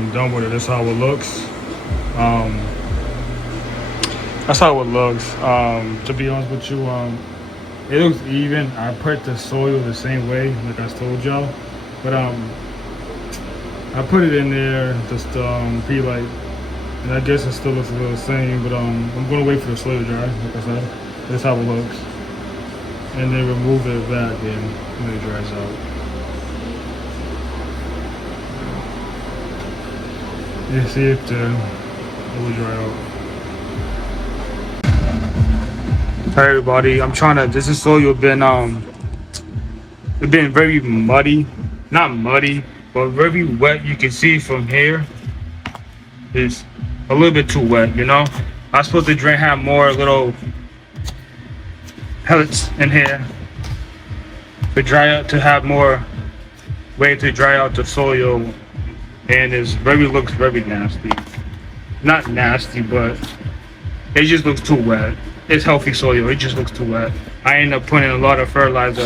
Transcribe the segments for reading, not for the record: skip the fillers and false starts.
I'm done with it. That's how it looks. Um, that's how it looks. To be honest with you, it looks even. I put the soil the same way, like I told y'all, but I put it in there just be like, and I guess it still looks a little the same. But I'm gonna wait for the soil to dry. Like I said, that's how it looks, and then remove it back and when it dries out. You see it will dry out. Hi everybody, I'm trying to. This is soil been it's been very muddy, not muddy, but very wet. You can see from here, it's a little bit too wet. You know, I'm supposed to have more little pellets in here to dry out, to have more way to dry out the soil, and looks very nasty. Not nasty, but it just looks too wet. It's healthy soil. It just looks too wet. I end up putting a lot of fertilizer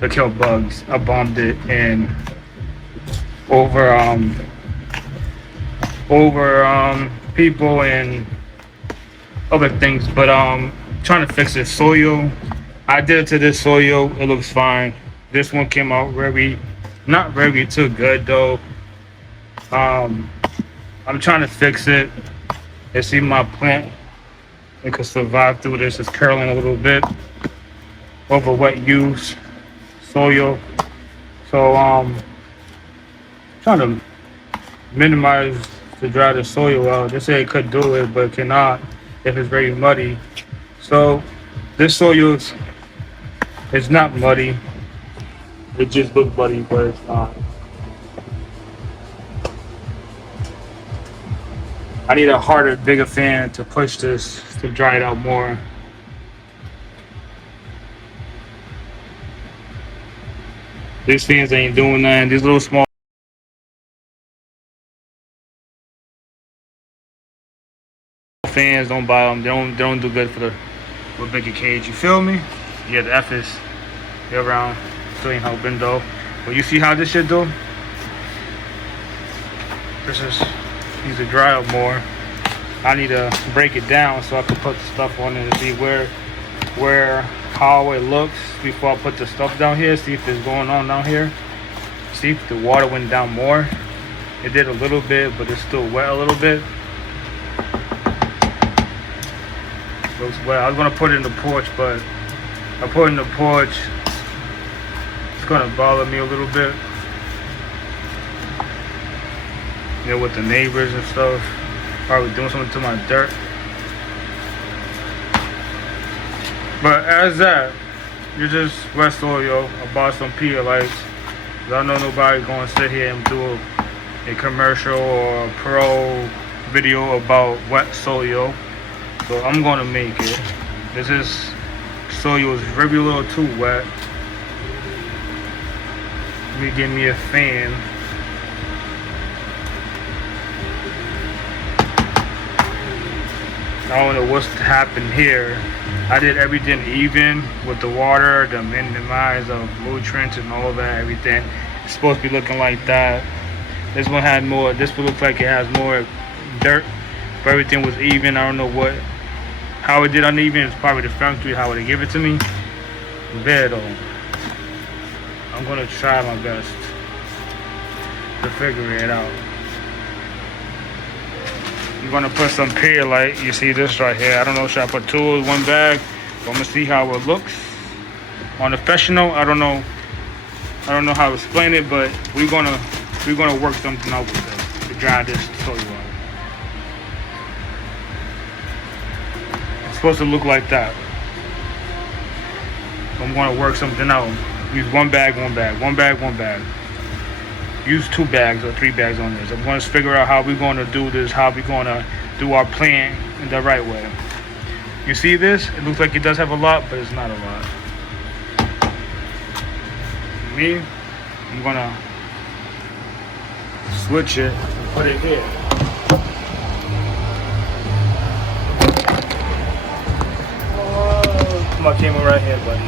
to kill bugs. I bombed it and over people and other things. But trying to fix this soil. I did it to this soil. It looks fine. This one came out not very too good though. I'm trying to fix it and see my plant. It could survive through this. It's curling a little bit over wet use soil. So trying to minimize to dry the soil out. They say it could do it, but it cannot if it's very muddy. So this soil it's not muddy. It just looks muddy, but it's not. I need a harder, bigger fan to push this to dry it out more. These fans ain't doing nothing. These little small fans, don't buy them. They don't do good for the bigger cage. You feel me? Yeah, the F is around. Still ain't helping though. But you see how this shit do? This is needs to dry out more. I need to break it down so I can put the stuff on it and see how it looks before I put the stuff down here. See if it's going on down here. See if the water went down more. It did a little bit, but it's still wet a little bit. Looks wet. I was gonna put it in the porch, but I put it in the porch. It's gonna bother me a little bit. You know, with the neighbors and stuff. Probably doing something to my dirt. But as that, you just wet soil. I bought some Pedialytes. I know nobody's gonna sit here and do a commercial or a pro video about wet soil. So I'm gonna make it. Soil is very little too wet. Let me give me a fan. I don't know what's happened here. I did everything even with the water, the minimize of nutrients and all that, everything. It's supposed to be looking like that. This one had more, this one looks like it has more dirt, but everything was even. I don't know how it did uneven. It's probably the factory, how they give it to me. Pero I'm gonna try my best to figure it out. I'm gonna put some Pedialyte. You see this right here. I don't know, should I put two in one bag? So I'm gonna see how it looks. On the professional, I don't know how to explain it, but we're gonna work something out with it to dry this soil out. It's supposed to look like that. So I'm gonna work something out. Use one bag. Use 2 bags or 3 bags on this. I'm going to figure out how we're going to do this, how we're going to do our plan in the right way. You see this? It looks like it does have a lot, but it's not a lot. Me, I'm going to switch it and put it here. Put my camera right here, buddy.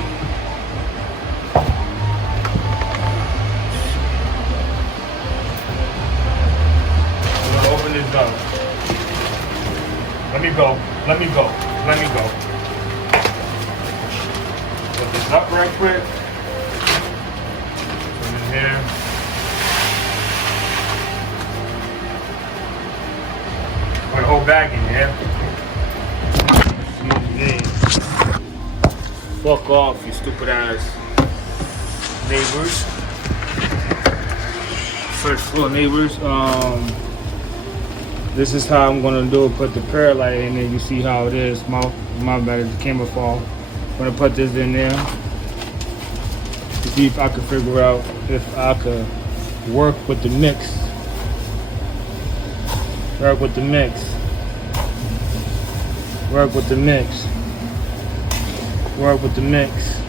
Let me go. Let me go. Let me go. Put this up right quick. Put it in here. Put the whole bag in here. Excuse me. Fuck off, you stupid ass neighbors. First floor neighbors. This is how I'm gonna do it. Put the prayer light in there. You see how it is. My bad, the camera fall. I'm gonna put this in there to see if I can figure out if I could work with the mix. Work with the mix. Work with the mix. Work with the mix.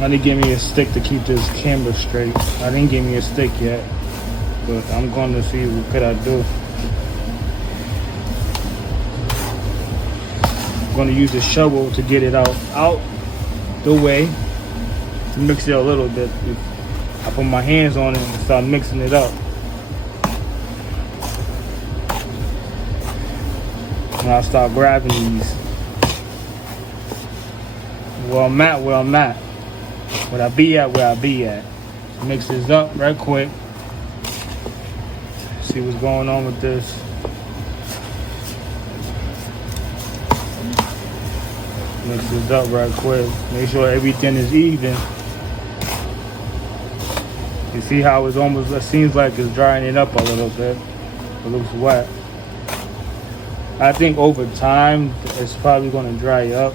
I didn't give me a stick to keep this camera straight. I didn't give me a stick yet. But I'm going to see what could I do. I'm going to use a shovel to get it out the way. To mix it a little bit. I put my hands on it and start mixing it up. And I'll start grabbing these. Where I'm at. Where I be at. Mix this up right quick. See what's going on with this. Mix this up right quick. Make sure everything is even. You see how it's almost, it seems like it's drying it up a little bit. It looks wet. I think over time, it's probably going to dry up.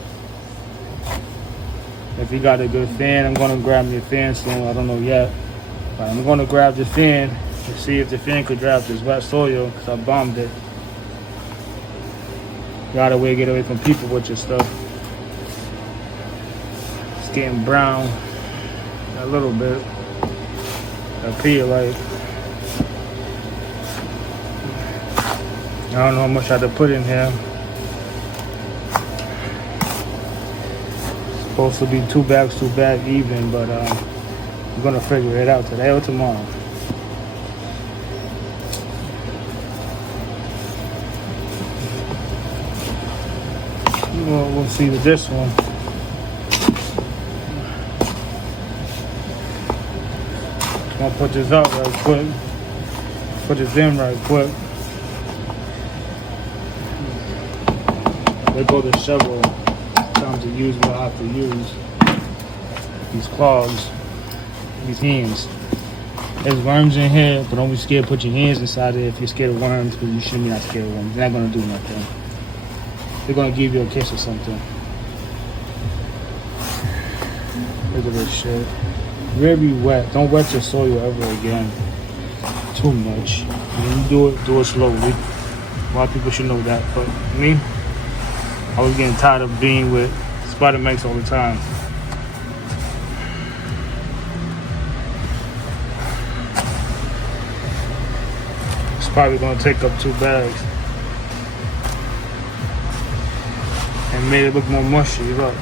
If you got a good fan, I'm going to grab your fan soon. I don't know yet. But I'm going to grab the fan to see if the fan could dry up this wet soil because I bombed it. Got a way to get away from people with your stuff. It's getting brown a little bit. Up here, like, I don't know how much I had to put in here. It's supposed to be 2 bags even, but I'm gonna figure it out today or tomorrow. We'll see with this one. I'm gonna put this up right quick. Put this in right quick. There go the shovel. Time to use what I have to use. These clogs. These hands. There's worms in here, but don't be scared. Put your hands inside it if you're scared of worms, because you shouldn't be not scared of worms. They're not gonna do nothing. They're gonna give you a kiss or something. Look at this shit. Very wet. Don't wet your soil ever again. Too much. When you do it slowly. A lot of people should know that. But me, I was getting tired of being with spider mites all the time. It's probably gonna take up 2 bags. And made it look more mushy. Look.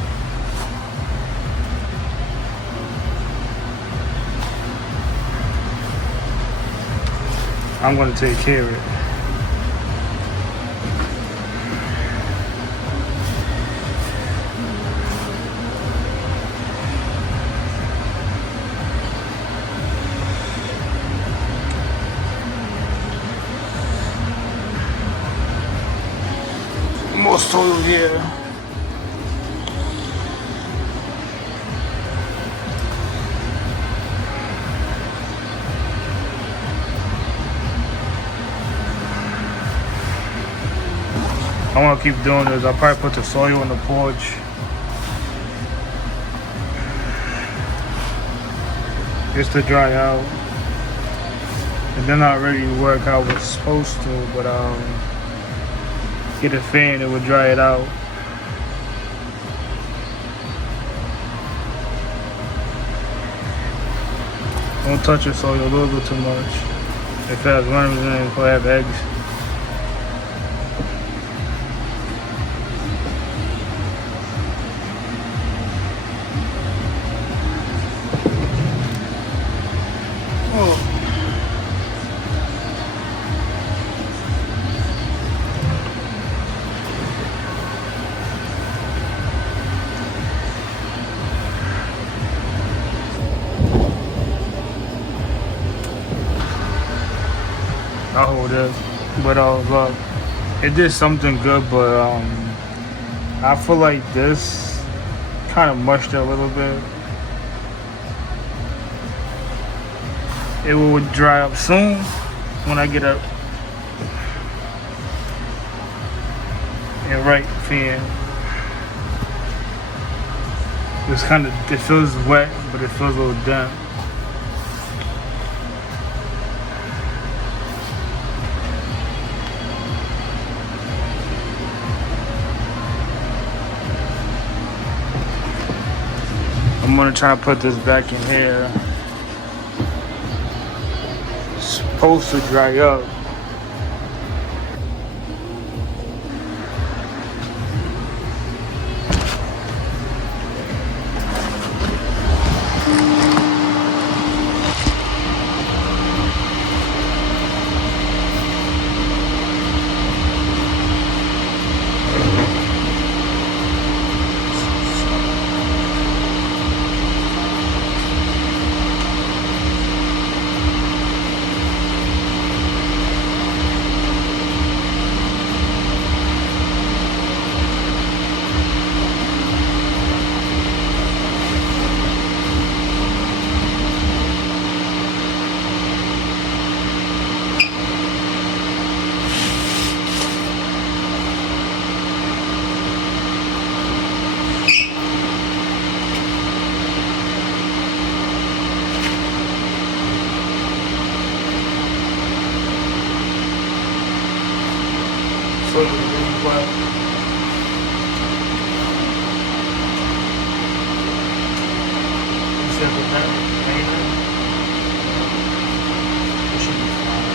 I'm gonna take care of it. More soil here. I want to keep doing this. I'll probably put the soil on the porch. Just to dry out. It did not really work how it was supposed to, but get a fan, it would dry it out. Don't touch your soil a little bit too much. If it has worms in it, it will have eggs. I'll hold it. But look, it did something good, but I feel like this kind of mushed it a little bit. It will dry up soon when I get up and right fan. It's kind of, it feels wet, but it feels a little damp. I'm gonna try to put this back in here. It's supposed to dry up. So you really wet. You said with that raining, it should be fine.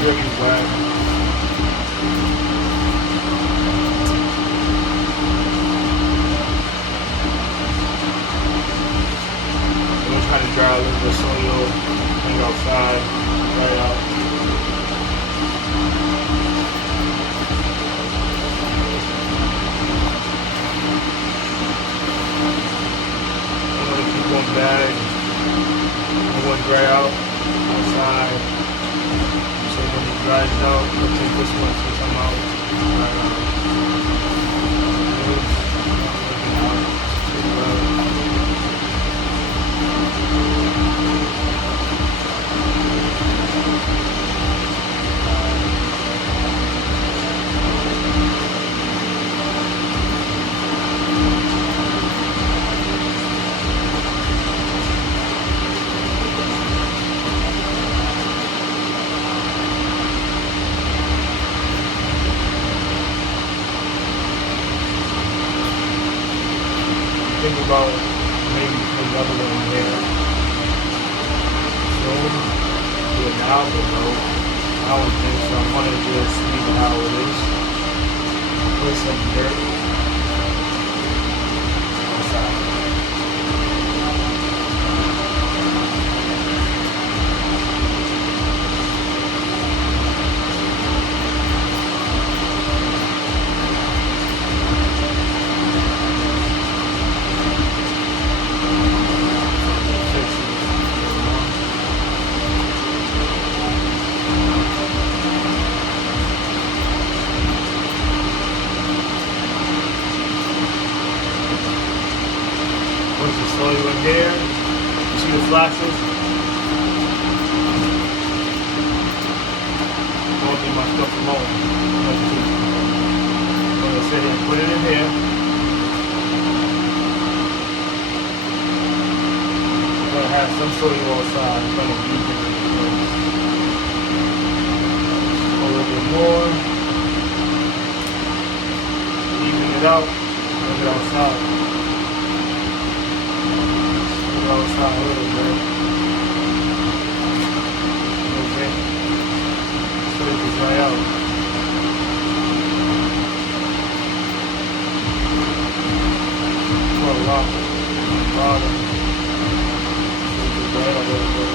Really wet. I'm trying to dry a little bit so you'll hang outside, dry out. I'm gonna keep one bag and one dry out outside. So when it dries out, I'll take this one to come out. Dry out. about maybe put another one here soon. Do it now, but no. I don't think so. I'm gonna just leave it how it is. Put some dirt outside. Once you slowly in here, you see the flashes? Going through my stuff from home. I'm gonna sit here and put it in here. I'm gonna have some sort of outside. I'm gonna use it. A little bit more. Even it out. Bring it outside. Outside a little bit. Okay. So it can dry out. For a lot. Bottom. So it can dry out a little bit.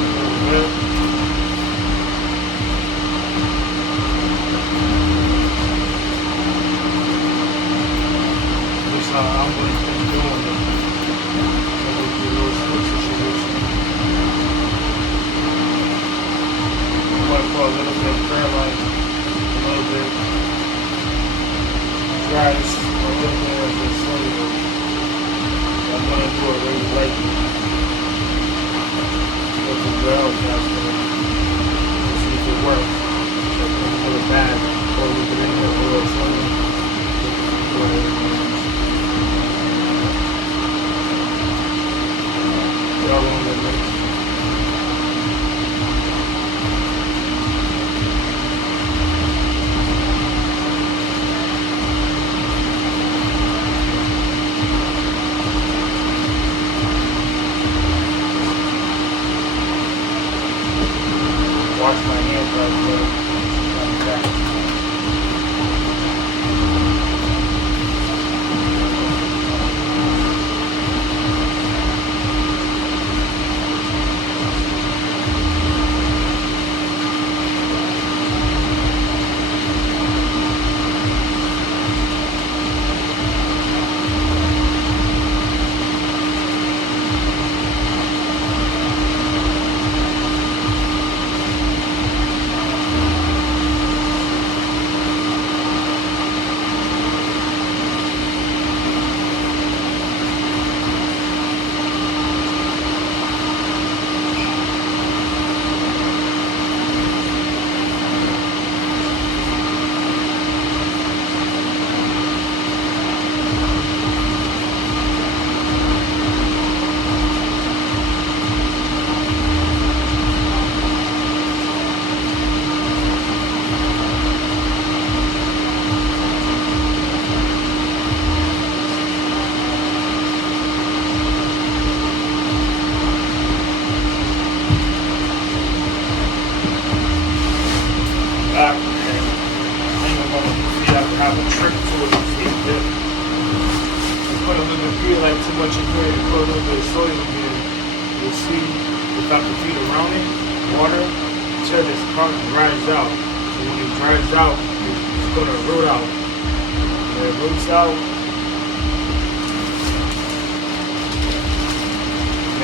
A little bit. I'm going to keep doing it. I'm going to do a little switch situation. I'm going to put a little bit of prayer light, a little bit dry, a little bit of the soil. I'm going to do it really lightly. With the ground faster. To see if it works. So I'm going to put it back, or we can end up with a little soil. Y'all want to mix. Wash my hands right there. Have a trick to it to see it. Put a little bit, feel like too much in here, you put a little bit of soil in here, you'll see without the feet around it, water, until this part dries out. So when it dries out, it's going to root out. When it roots out,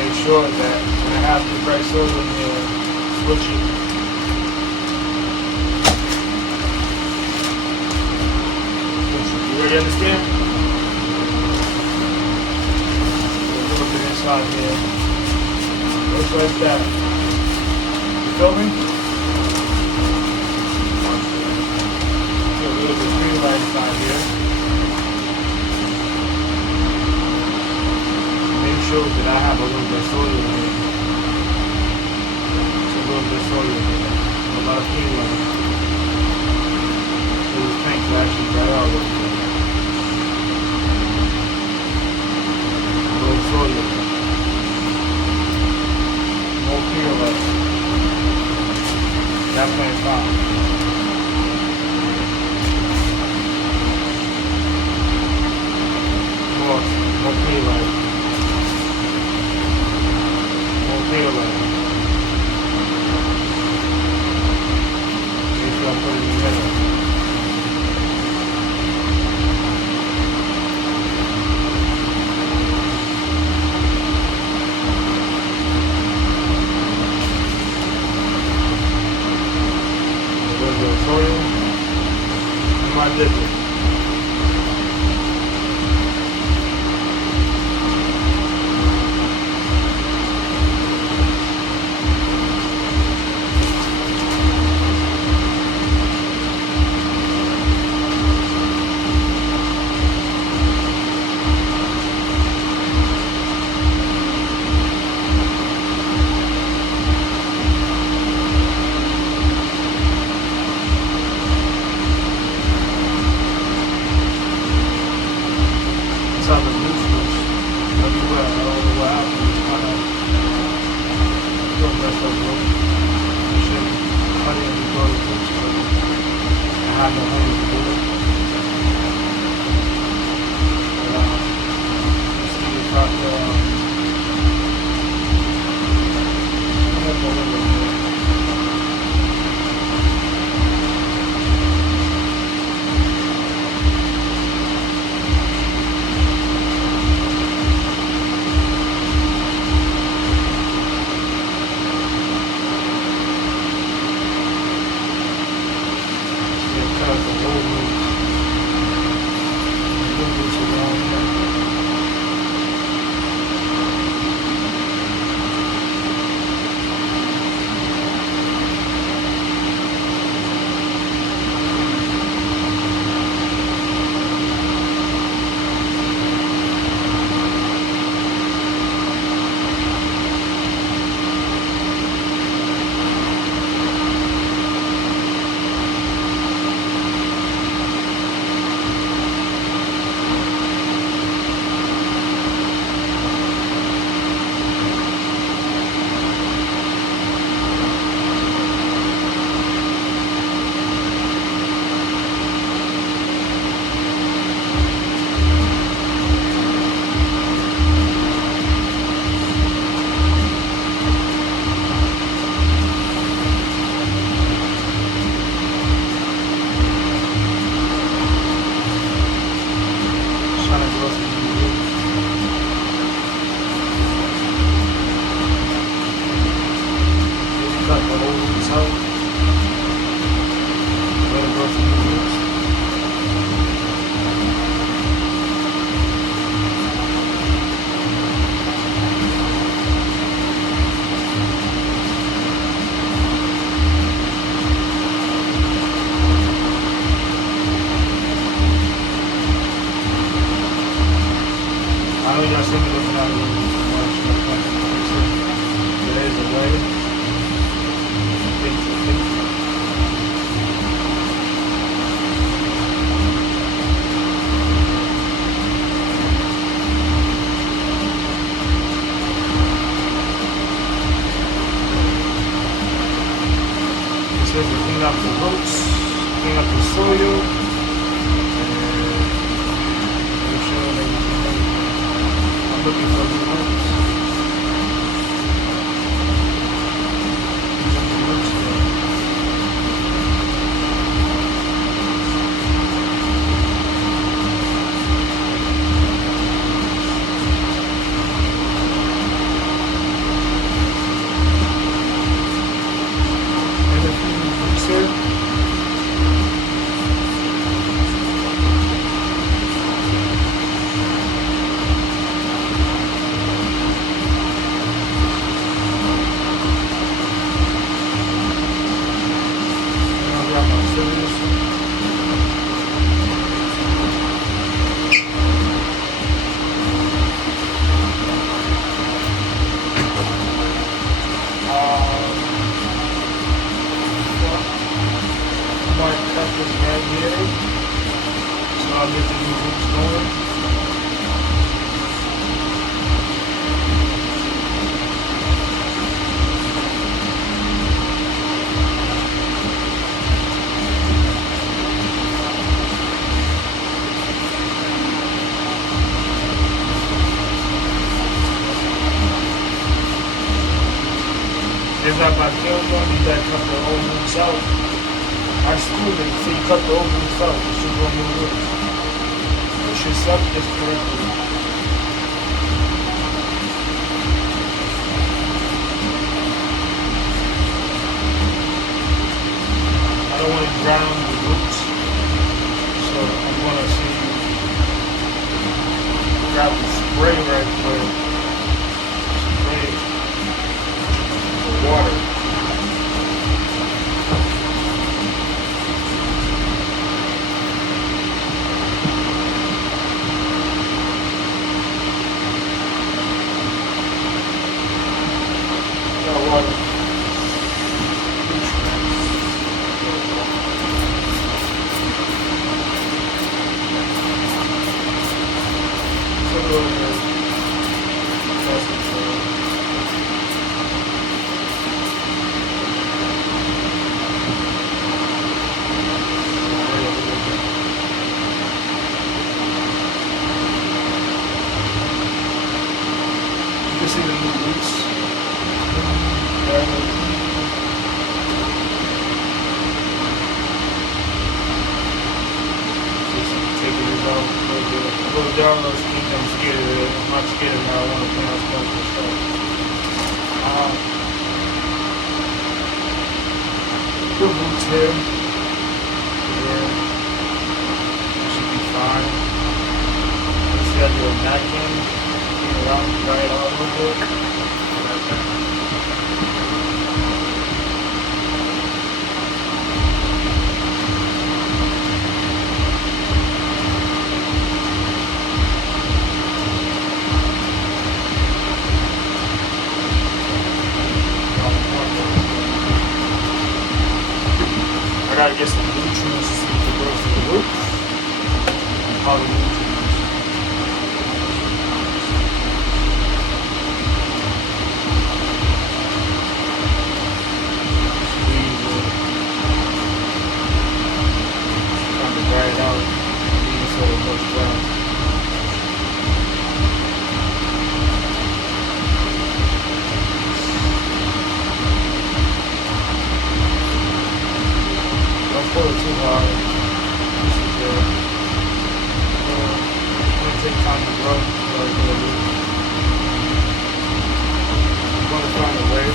make sure that when I have the right soil in here, switch it. You understand? A little bit inside here. Looks like that. You feel me? Get a little bit of green light inside here. Make sure that I have a little bit of soil in here. Just a little bit of soil in here. A lot of green light. It was pink. actually dried out a little bit. No soil. No clear left. That plant's fine. More clear left. More clear left. Make sure I put it in the middle. Soil. My dipper. Clean up the roots, clean up the soil, and make sure that I'm looking for new roots. It's not by killing, you gotta cut the old roots out. I schooled it, so you cut the old roots out, it should grow new roots. It should suck this correctly. I don't want to drown the roots, so I'm gonna see, grab the spray right quick, spray the water. See the new roots. Just taking it out a little bit. A little down those things. I'm scared of it. I'm not scared of now. I want to play on stuff and stuff. Good roots here. Yeah. Should be fine. Just got your napkin. Around, dry it out a little bit. I gotta get some nutrients to see if it goes to the roots. How the nutrients. Dry it out, so it goes brown. Don't pull it too hard. This is good. It's going to take time to grow. I'm going to find a way.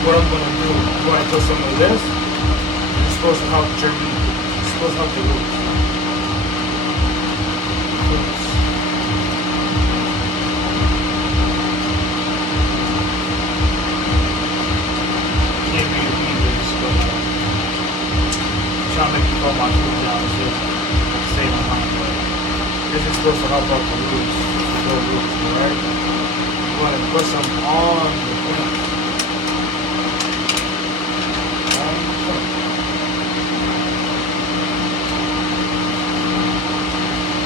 What I'm going to do, I'm going to put some of this. It's supposed to help germinate. It's supposed to help the roots. Can't read the English, but I'm trying to make it all my roots down so I stay in my mind. But this is supposed to help out the roots, the roots, alright? I'm going to put some on the plant.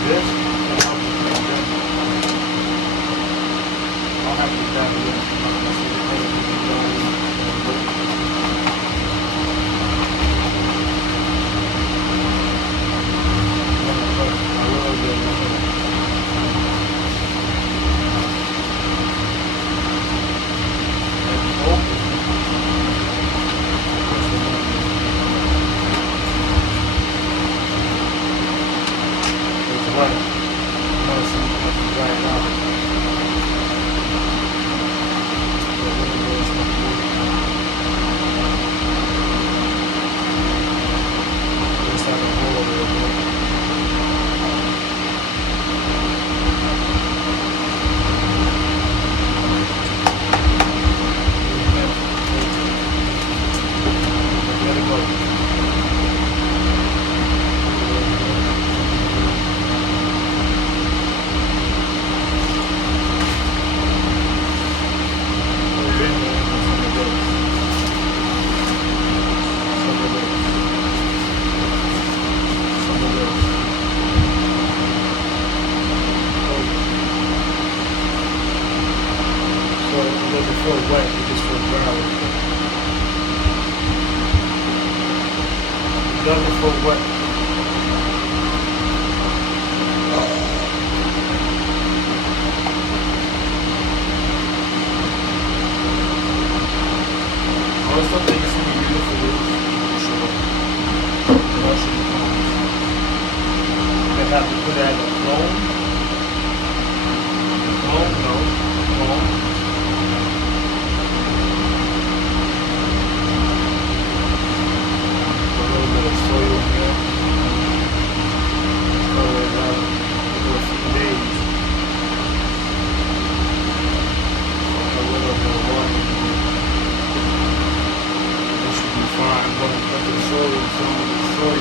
This can help the plant germinate. I'll have to grab it in. does it for what? All the stuff that you see me beautiful is sure. What should be done? I have to put that in a clone. Clone, no. Clone. A little bit of soy in here. Color it out for a few days. A little bit of water. It should be fine. I'm going to put the soy, some of the soy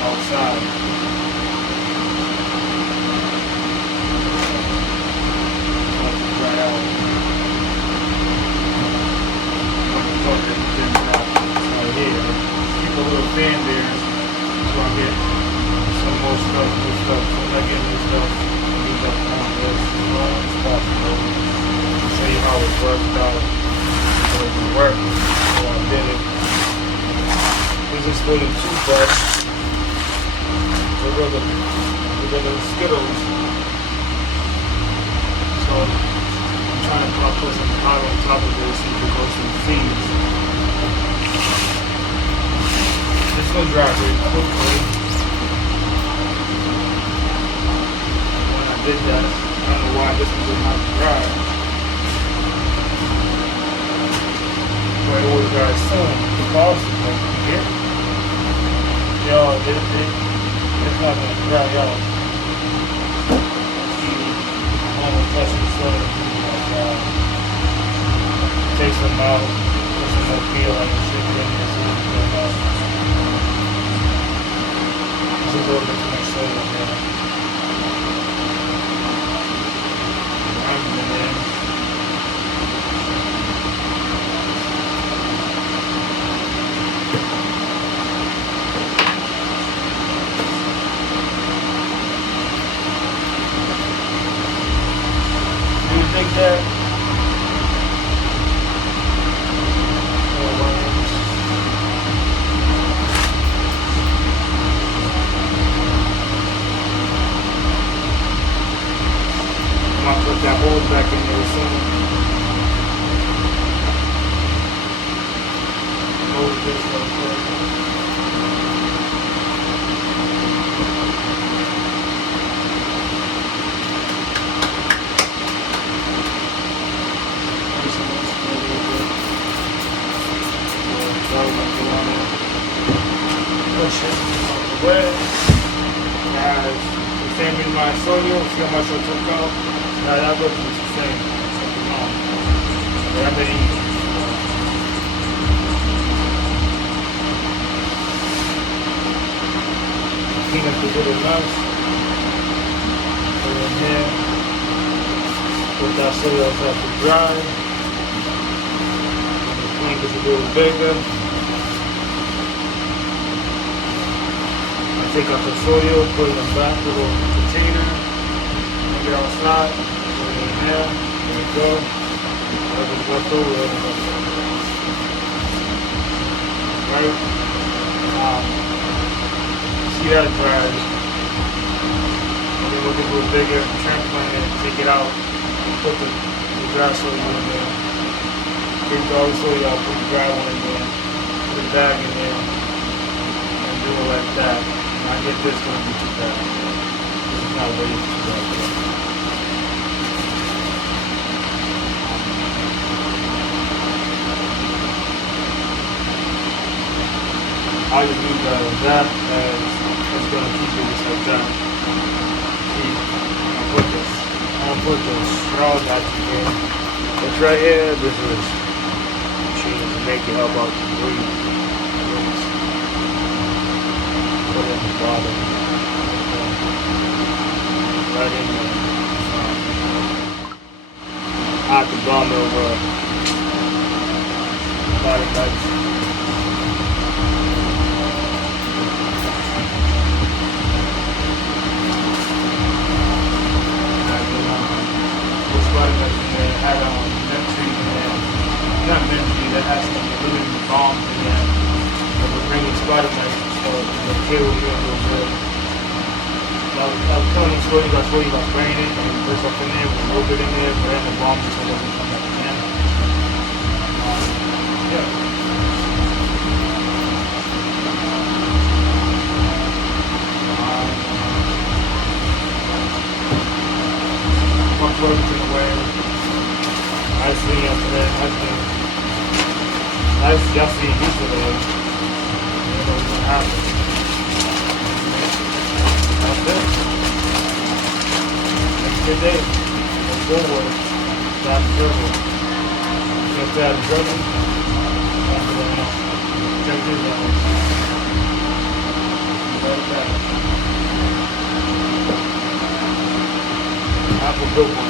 outside. Let it dry out. I'm going to cook it then out right here. Keep a little fan there so I get some more stuff, new stuff. When I get new stuff, I'll get that on this as long as possible. I'll show you how it worked out. How it worked. How I did it. This is for the toothbrush. We're gonna Skittles. So I'm trying to put some powder on top of this so you can go some seeds. This will dry very quickly. When I did that, I don't know why this one did not dry. But it will dry soon. The cost is like here. Y'all, it's not gonna dry out. Almost touching the soil. Take some out, put some more peel on the shit in there so it can out. There's a little bit too much soil in there. I'm in there. Think that I'm gonna put that hole back in there soon. Move this real quick. Push it on the way. Guys, the same in my sodium, see how much I took out. Now that goes to the same. Something wrong. But I'm gonna eat. Clean up the little nuts. Put it in here. Put that soda outside to dry. Clean this a little bigger. Take out the soil, put it in the back of the container, take it outside, put it in there, there we go. Whatever's left over, right? See that dries. And then we'll get a little bigger, transplant it, take it out, put the dry soil in there. Take all the soil out, put the dry one in there, put the bag in there, and do it like that. I get this going to be too bad. This is not ready for too bad. I just leave that as it's going to keep it just like that. See, I'll put the straw back in here. It's right here. This is machine to make it help out to breathe. Put it in the bottom. Right in there. I have to bond over body types. This body types in there had mentally in there. Not mentally, that has some really bombs in there. That would bring it everybody nice. So the kid was doing real good. I was telling him story, you got spraying it, and he put stuff in there, with a little bit in there, but then the bomb just so it doesn't come back again. Yeah. Fuck everything away. I see yesterday, y'all seen me today. You know what's gonna happen. That's it. Next good day. Let's go with it. Start the dribble. Just start the dribble. That's what I know. Check this out. Right back. Have a good one.